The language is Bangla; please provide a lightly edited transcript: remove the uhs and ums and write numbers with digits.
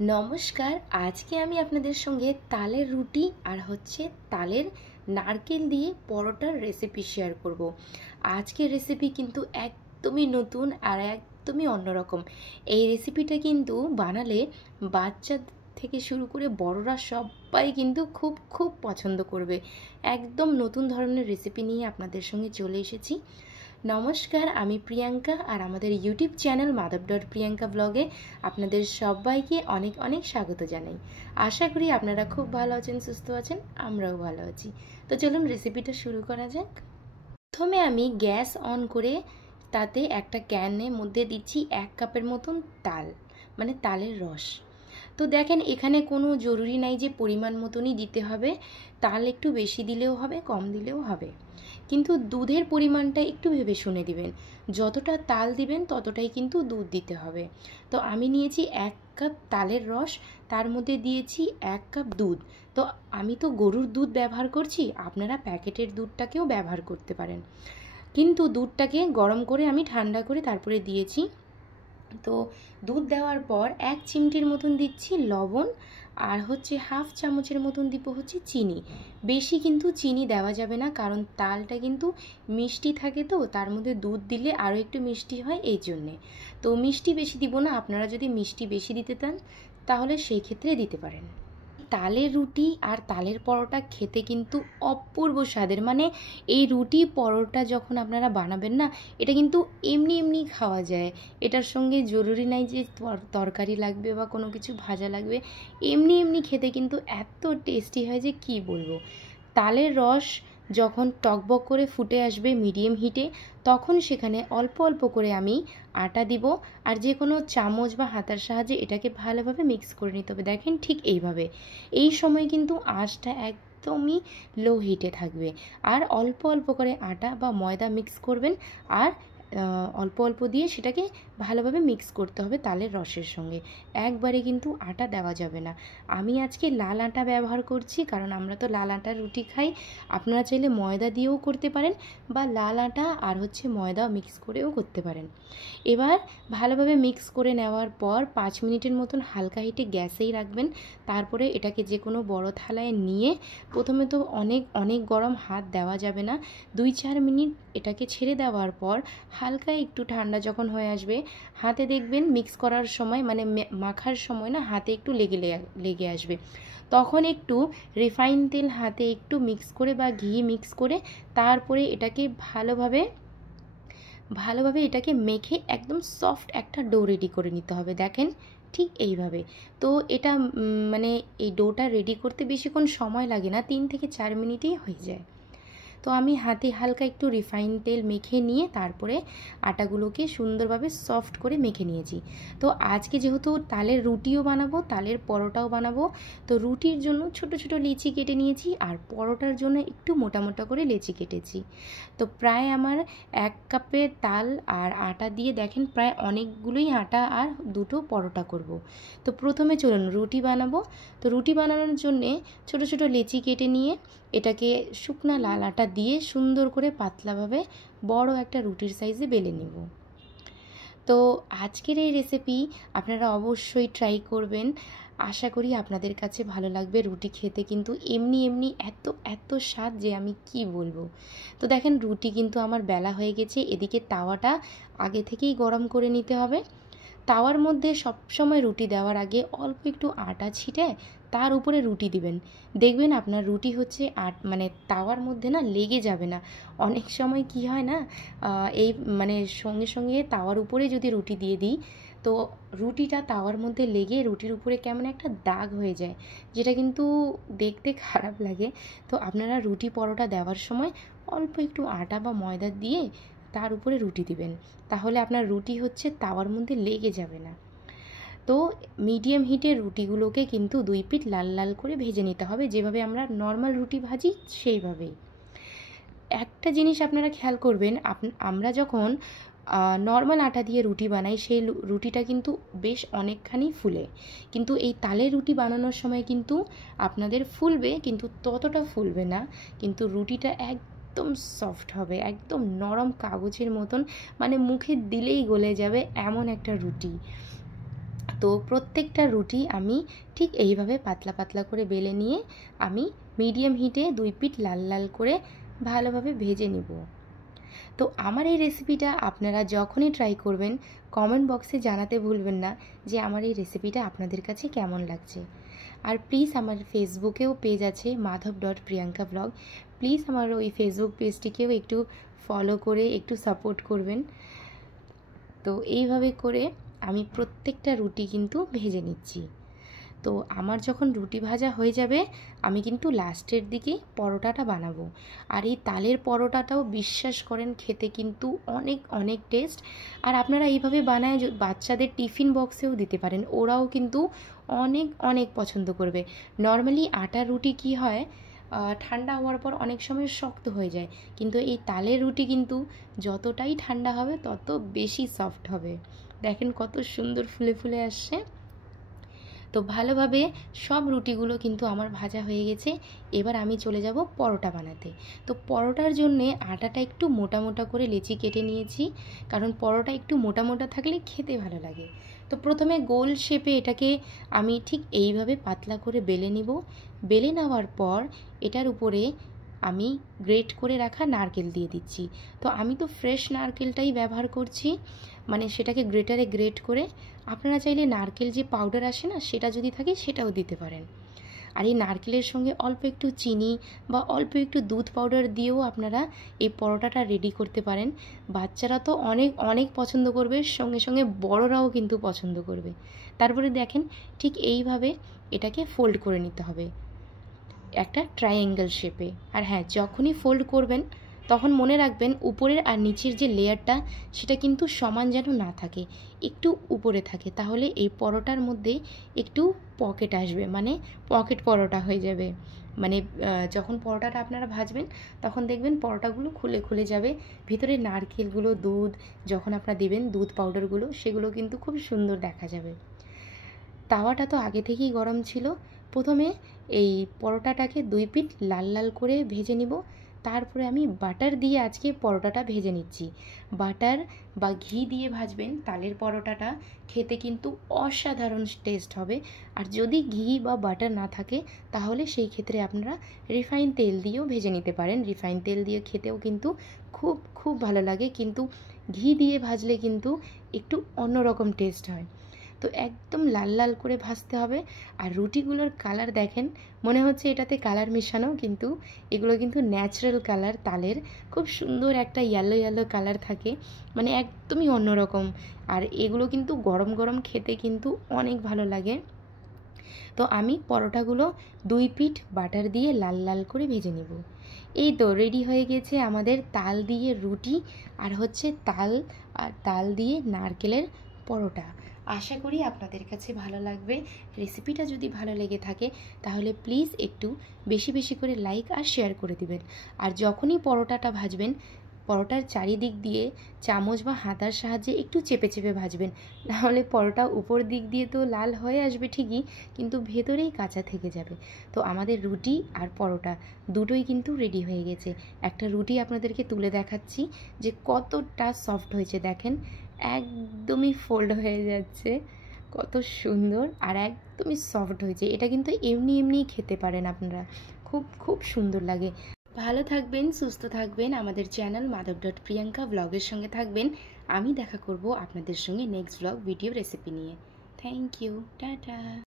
নমস্কার। আজকে আমি আপনাদের সঙ্গে তালের রুটি আর তালের নারকেল দিয়ে পরোটার রেসিপি শেয়ার করব। আজকের রেসিপি কিন্তু একদমই নতুন আর একদমই অন্যরকম। এই রেসিপিটা কিন্তু বানালে বাচ্চা থেকে শুরু করে বড়রা সবাই কিন্তু খুব খুব পছন্দ করবে। একদম নতুন ধরনের রেসিপি নিয়ে আপনাদের সঙ্গে চলে এসেছি। নমস্কার, আমি প্রিয়াঙ্কা আর আমাদের ইউটিউব চ্যানেল মাধব.প্রিয়াঙ্কা ব্লগে আপনাদের সবাইকে অনেক অনেক স্বাগত জানাই। আশা করি আপনারা খুব ভালো আছেন, সুস্থ আছেন, আমরাও ভালো আছি। তো চলুন রেসিপিটা শুরু করা যাক। প্রথমে আমি গ্যাস অন করে তাতে একটা ক্যানের মধ্যে দিচ্ছি 1 কাপের মতন তাল, মানে তালের রস। তো দেখেন, এখানে কোনো জরুরি নাই যে পরিমাণ মতনই দিতে হবে। তাল একটু বেশি দিলেও হবে, কম দিলেও হবে, কিন্তু দুধের পরিমাণটা একটু ভেবে শুনে দিবেন। যতটা তাল দিবেন ততটাই কিন্তু দুধ দিতে হবে। তো আমি নিয়েছি 1 কাপ তালের রস, তার মধ্যে দিয়েছি 1 কাপ দুধ। তো আমি তো গরুর দুধ ব্যবহার করছি, আপনারা প্যাকেটের দুধটাকেও ব্যবহার করতে পারেন, কিন্তু দুধটাকে গরম করে আমি ঠান্ডা করে তারপরে দিয়েছি। তো দুধ দেওয়ার পর 1 চিমটির মতন দিচ্ছি লবণ, আর হাফ চামচের মতন দিব চিনি। বেশি কিন্তু চিনি দেওয়া যাবে না, কারণ তালটা কিন্তু মিষ্টি থাকে, তো তার মধ্যে দুধ দিলে আরও একটু মিষ্টি হয়, এই জন্যে। তো মিষ্টি বেশি দিব না, আপনারা যদি মিষ্টি বেশি দিতে চান তাহলে সেই ক্ষেত্রে দিতে পারেন। তালের রুটি আর তালের পরোটা খেতে কিন্তু অপূর্ব স্বাদের। মানে এই রুটি পরোটা যখন আপনারা বানাবেন না, এটা কিন্তু এমনি এমনি খাওয়া যায়। এটার সঙ্গে জরুরি নাই যে তরকারি লাগবে বা কোনো কিছু ভাজা লাগবে। এমনি এমনি খেতে কিন্তু এত টেস্টি হয় যে কি বলবো। তালের রস যখন টকবক করে ফুটে আসবে মিডিয়াম হিটে, তখন সেখানে অল্প অল্প করে আমি আটা দিব, আর যে কোনো চামচ বা হাতার সাহায্যে এটাকে ভালোভাবে মিক্স করে নিতে হবে। দেখেন, ঠিক এইভাবে। এই সময় কিন্তু আঁচটা একদমই লো হিটে থাকবে, আর অল্প অল্প করে আটা বা ময়দা মিক্স করবেন, আর অল্প অল্প দিয়ে সেটাকে ভালোভাবে মিক্স করতে হবে তালের রসের সঙ্গে। একবারে কিন্তু আটা দেওয়া যাবে না। আমি আজকে লাল আটা ব্যবহার করছি, কারণ আমরা তো লাল আটার রুটি খাই। আপনারা চাইলে ময়দা দিয়েও করতে পারেন, বা লাল আটা আর ময়দা মিক্স করেও করতে পারেন। এবার ভালোভাবে মিক্স করে নেওয়ার পর 5 মিনিটের মতন হালকা হিটে গ্যাসেই রাখবেন। তারপরে এটাকে যে কোনো বড় থালায় নিয়ে, প্রথমে তো অনেক অনেক গরম, হাত দেওয়া যাবে না। 2-4 মিনিট এটাকে ছেড়ে দেওয়ার পর হালকা একটু ঠান্ডা যখন হয়ে আসবে, হাতে দেখবেন মিক্স করার সময়, মানে মাখার সময় না, হাতে একটু লেগে আসবে। তখন একটু রিফাইন তেল হাতে একটু মিক্স করে বা ঘি মিক্স করে তারপরে এটাকে ভালোভাবে এটাকে মেখে একদম সফট একটা ডো রেডি করে নিতে হবে। দেখেন, ঠিক এইভাবে। তো এটা মানে এই ডোটা রেডি করতে বেশিক্ষণ সময় লাগে না, 3 থেকে 4 মিনিটেই হয়ে যায়। তো আমি হাতে হালকা একটু রিফাইন তেল মেখে নিয়ে তারপরে আটাগুলোকে সুন্দরভাবে সফট করে মেখে নিয়েছি। তো আজকে যেহেতু তালের রুটিও বানাবো, তালের পরোটাও বানাবো, তো রুটির জন্য ছোট ছোট লেচি কেটে নিয়েছি, আর পরোটার জন্য একটু মোটা মোটা করে লেচি কেটেছি। তো প্রায় আমার 1 কাপে তাল আর আটা দিয়ে দেখেন প্রায় অনেকগুলোই আটা আর 2টো পরোটা করব। তো প্রথমে চলুন রুটি বানাবো। তো রুটি বানানোর জন্যে ছোট ছোট লেচি কেটে নিয়ে এটাকে শুকনা লাল আটা দিয়ে সুন্দর করে পাতলাভাবে বড় একটা রুটির সাইজে বেলে নেব। তো আজকের এই রেসিপি আপনারা অবশ্যই ট্রাই করবেন। আশা করি আপনাদের কাছে ভালো লাগবে। রুটি খেতে কিন্তু এমনি এমনি এত এত স্বাদ যে আমি কি বলবো। তো দেখেন, রুটি কিন্তু আমার বেলা হয়ে গেছে। এদিকে তাওয়াটা আগে থেকেই গরম করে নিতে হবে। তাওয়ার মধ্যে সবসময় রুটি দেওয়ার আগে অল্প একটু আটা ছিটে তার উপরে রুটি দিবেন। দেখবেন আপনার রুটি মানে তাওয়ার মধ্যে না লেগে যাবে না। অনেক সময় কি হয় না, এই মানে সঙ্গে সঙ্গে তাওয়ার উপরে যদি রুটি দিয়ে দিই, তো রুটিটা তাওয়ার মধ্যে লেগে রুটির উপরে কেমন একটা দাগ হয়ে যায়, যেটা কিন্তু দেখতে খারাপ লাগে। তো আপনারা রুটি পরোটা দেওয়ার সময় অল্প একটু আটা বা ময়দা দিয়ে তার উপরে রুটি দিবেন, তাহলে আপনার রুটি তাওয়ার মধ্যে লেগে যাবে না। তো মিডিয়াম হিটে রুটিগুলোকে কিন্তু 2 পিঠ লাল লাল করে ভেজে নিতে হবে, যেভাবে আমরা নর্মাল রুটি ভাজি সেইভাবেই। একটা জিনিস আপনারা খেয়াল করবেন, আমরা যখন নর্মাল আটা দিয়ে রুটি বানাই, সেই রুটিটা কিন্তু বেশ অনেকখানি ফুলে, কিন্তু এই তালের রুটি বানানোর সময় কিন্তু আপনাদের ফুলবে, কিন্তু ততটা ফুলবে না, কিন্তু রুটিটা একদম সফট হবে, একদম নরম কাগজের মতন, মানে মুখে দিলেই গলে যাবে এমন একটা রুটি। তো প্রত্যেকটা রুটি আমি ঠিক এইভাবে পাতলা পাতলা করে বেলে নিয়ে আমি মিডিয়াম হিটে 2 পিঠ লাল লাল করে ভালোভাবে ভেজে নেব। তো আমার এই রেসিপিটা আপনারা যখনই ট্রাই করবেন কমেন্ট বক্সে জানাতে ভুলবেন না যে আমার এই রেসিপিটা আপনাদের কাছে কেমন লাগছে। আর প্লিজ আমার ফেসবুকেও পেজ আছে madhav.priyanka vlog, প্লিজ আমার ওই ফেসবুক পেজটিকেও একটু ফলো করে একটু সাপোর্ট করবেন। তো এইভাবে করে আমি প্রত্যেকটা রুটি কিন্তু ভেজে নিচ্ছি। তো আমার যখন রুটি ভাজা হয়ে যাবে আমি কিন্তু লাস্টের দিকে পরোটাটা বানাবো। আর এই তালের পরোটাটাও বিশ্বাস করেন খেতে কিন্তু অনেক অনেক টেস্ট। আর আপনারা এইভাবে বানায় বাচ্চাদের টিফিন বক্সেও দিতে পারেন, ওরাও কিন্তু অনেক অনেক পছন্দ করবে। নর্মালি আটার রুটি কি হয়, ঠান্ডা হওয়ার পর অনেক সময় শক্ত হয়ে যায়, কিন্তু এই তালের রুটি কিন্তু যতটাই ঠান্ডা হবে তত বেশি সফট হবে। দেখেন কত সুন্দর ফুলে ফুলে আসছে। তো ভালোভাবে সব রুটিগুলো কিন্তু আমার ভাজা হয়ে গেছে। এবার আমি চলে যাব পরোটা বানাতে। তো পরোটার জন্যে আটাটা একটু মোটা মোটা করে লেচি কেটে নিয়েছি, কারণ পরোটা একটু মোটা মোটা থাকলে খেতে ভালো লাগে। তো প্রথমে গোল শেপে এটাকে আমি ঠিক এইভাবে পাতলা করে বেলে নিব। বেলে নেওয়ার পর এটার উপরে আমি গ্রেট করে রাখা নারকেল দিয়ে দিচ্ছি। তো আমি তো ফ্রেশ নারকেলটাই ব্যবহার করছি, মানে সেটাকে গ্রেটারে গ্রেট করে। আপনারা চাইলে নারকেল যে পাউডার আসে না, সেটা যদি থাকে সেটাও দিতে পারেন। আর এই নারকেলের সঙ্গে অল্প একটু চিনি বা অল্প একটু দুধ পাউডার দিয়েও আপনারা এই পরোটাটা রেডি করতে পারেন। বাচ্চারা তো অনেক অনেক পছন্দ করবে, সঙ্গে সঙ্গে বড়রাও কিন্তু পছন্দ করবে। তারপরে দেখেন ঠিক এইভাবে এটাকে ফোল্ড করে নিতে হবে একটা ট্রায়াঙ্গেল শেপে। আর হ্যাঁ, যখনই ফোল্ড করবেন তখন মনে রাখবেন উপরের আর নিচের যে লেয়ারটা সেটা কিন্তু সমান যেন না থাকে, একটু উপরে থাকে, তাহলে এই পরোটার মধ্যে একটু পকেট আসবে, মানে পকেট পরোটা হয়ে যাবে। মানে যখন পরোটাটা আপনারা ভাজবেন তখন দেখবেন পরোটাগুলো খুলে খুলে যাবে, ভিতরে নারকেলগুলো দুধ যখন আপনারা দেবেন দুধ পাউডারগুলো সেগুলো কিন্তু খুব সুন্দর দেখা যাবে। তাওয়াটা তো আগে থেকেই গরম ছিল। প্রথমে এই পরোটাটাকে 2 পিঠ লাল লাল করে ভেজে নিব। তারপরে আমি বাটার দিয়ে আজকে পরোটাটা ভেজে নিচ্ছি। বাটার বা ঘি দিয়ে ভাজবেন তালের পরোটাটা, খেতে কিন্তু অসাধারণ টেস্ট হবে। আর যদি ঘি বা বাটার না থাকে তাহলে সেই ক্ষেত্রে আপনারা রিফাইন তেল দিয়েও ভেজে নিতে পারেন। রিফাইন তেল দিয়ে খেতেও কিন্তু খুব খুব ভালো লাগে, কিন্তু ঘি দিয়ে ভাজলে কিন্তু একটু অন্যরকম টেস্ট হয়। তো একদম লাল লাল করে ভাজতে হবে। আর রুটিগুলোর কালার দেখেন, মনে হচ্ছে এটাতে কালার মেশানো, কিন্তু এগুলো কিন্তু ন্যাচারাল কালার তালের, খুব সুন্দর একটা ইয়েলো ইয়েলো কালার থাকে, মানে একদমই অন্যরকম। আর এগুলো কিন্তু গরম গরম খেতে কিন্তু অনেক ভালো লাগে। তো আমি পরোটাগুলো 2 পিঠ বাটার দিয়ে লাল লাল করে ভেজে নেব। এই তো রেডি হয়ে গেছে আমাদের তাল দিয়ে রুটি আর হচ্ছে তাল দিয়ে নারকেলের পরোটা। আশা করি আপনাদের কাছে ভালো লাগবে। রেসিপিটা যদি ভালো লেগে থাকে তাহলে প্লিজ একটু বেশি বেশি করে লাইক আর শেয়ার করে দিবেন। আর যখনই পরোটাটা ভাজবেন পরোটার চারিদিক দিয়ে চামচ বা হাতার সাহায্যে একটু চেপে চেপে ভাজবেন, নাহলে পরোটা উপর দিক দিয়ে তো লাল হয়ে আসবে ঠিকই, কিন্তু ভেতরেই কাঁচা থেকে যাবে। তো আমাদের রুটি আর পরোটা দুটোই কিন্তু রেডি হয়ে গেছে। একটা রুটি আপনাদেরকে তুলে দেখাচ্ছি যে কতটা সফট হয়েছে, দেখেন একদমই ফোল্ড হয়ে যাচ্ছে, কত সুন্দর আর একদমই সফট হয়েছে। এটা কিন্তু এমনি এমনিই খেতে পারেন আপনারা, খুব খুব সুন্দর লাগে। ভালো থাকবেন, সুস্থ থাকবেন, আমাদের চ্যানেল madhav.priyanka vlogের সঙ্গে থাকবেন। আমি দেখা করব আপনাদের সঙ্গে নেক্সট ভ্লগ ভিডিও রেসিপি নিয়ে। Thank you, tata.